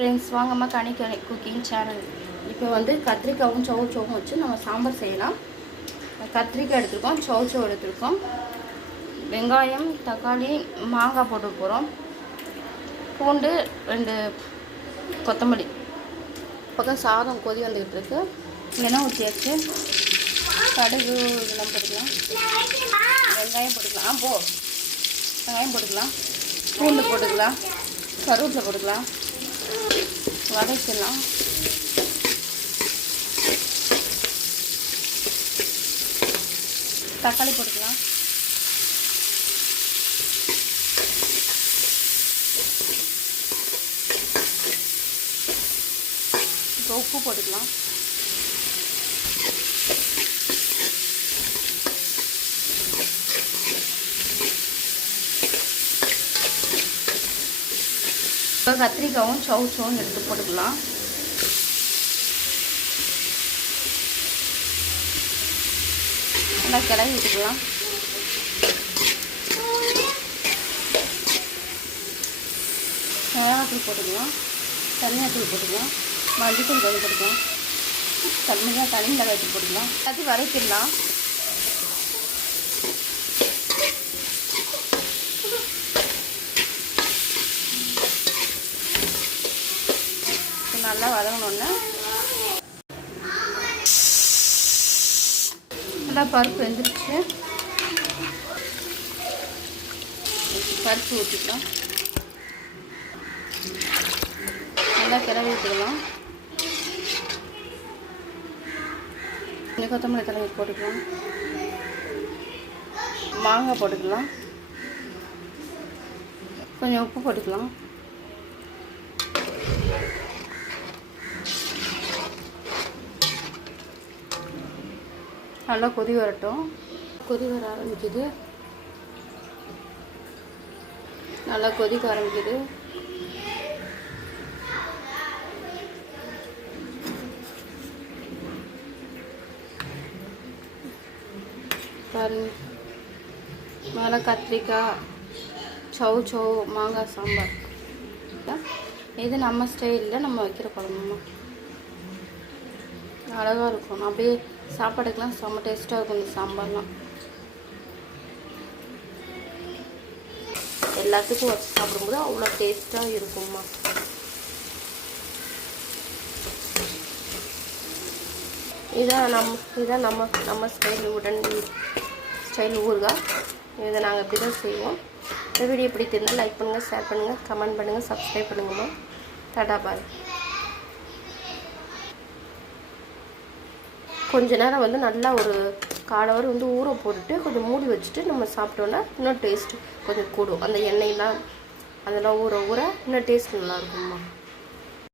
Friends வாங்கம்மா கனி cooking channel. இப்போ வந்து கத்திரிக்காயும் சௌச்சவும் வச்சு நம்ம சாம்பார் செய்யலாம். கத்திரிக்காய் எடுத்துருக்கோம், சௌச்சவ் எடுத்துருக்கோம், வெங்காயம், தக்காளி, மாங்காய் போட்டு போகிறோம், பூண்டு 2 கொத்தமல்லி. பக்கம் சாதம் கொதி வந்துக்கிட்டு இருக்கு. எண்ணெய் ஊற்றியாச்சு. கடுகு இதெல்லாம் போட்டுக்கலாம், வெங்காயம் போட்டுக்கலாம், வெங்காயம் போட்டுக்கலாம், பூண்டு போட்டுக்கலாம், கருவேப்பிலை போட்டுக்கலாம், வதக்கிடலாம். தக்காளி போட்டுக்கலாம், இப்போ உப்பு போட்டுக்கலாம், இப்போ கத்திரிக்காயும் சௌச்சவும் எடுத்து போட்டுக்கலாம். நல்லா கிளறி விட்டுக்கலாம். மிளகாத்தூள் போட்டுக்கலாம், தனியாத்தூள் போட்டுக்கலாம், மஞ்சத்தூள் கொஞ்சம் போட்டுக்கலாம், தனி மிளகாய்த்தூள் போட்டுக்கலாம். எல்லாத்தையும் வதக்கிடலாம். நல்லா வதங்கணுன்னு நல்லா பருப்பு வெந்துருச்சு. பருப்பு ஊற்றிக்கலாம், நல்லா கிளறி விட்டுக்கலாம். கொஞ்சம் கொத்தமல்லி தழை போட்டுக்கலாம், மாங்காய் போட்டுக்கலாம், கொஞ்சம் உப்பு போட்டுக்கலாம். நல்லா கொதி வரட்டும். கொதி வர ஆரம்பிக்குது, நல்லா கொதிக்க ஆரம்பிக்குது. மேலே கத்திரிக்காய், சௌச்சவ், மாங்காய் சாம்பார். இது நம்ம ஸ்டைலில் நம்ம வைக்கிற குழம்புமா அழகாக இருக்கும். அப்படியே சாப்பாடுக்கெலாம் செம்ம டேஸ்ட்டாக இருக்கும் இந்த சாம்பார்லாம். எல்லாத்துக்கும் வச்சு சாப்பிடும்போது அவ்வளோ டேஸ்ட்டாக இருக்கும்மா. இதான் நம்ம ஸ்டைல் ஸ்டைல் ஊறுகாய். இதை நாங்கள் இப்படி தான் செய்வோம். இந்த வீடியோ பிடித்திருந்தால் லைக் பண்ணுங்கள், ஷேர் பண்ணுங்கள், கமெண்ட் பண்ணுங்கள், சப்ஸ்கிரைப் பண்ணுங்கம்மா. டாடா பாய். கொஞ்ச நேரம் வந்து நல்லா ஒரு 1/4 hour வந்து ஊற போட்டுட்டு கொஞ்சம் மூடி வச்சுட்டு நம்ம சாப்பிட்டோன்னா இன்னும் டேஸ்ட்டு கொஞ்சம் கூடும். அந்த எண்ணெயெலாம் அதெல்லாம் ஊற இன்னும் டேஸ்ட் நல்லாயிருக்கும்மா.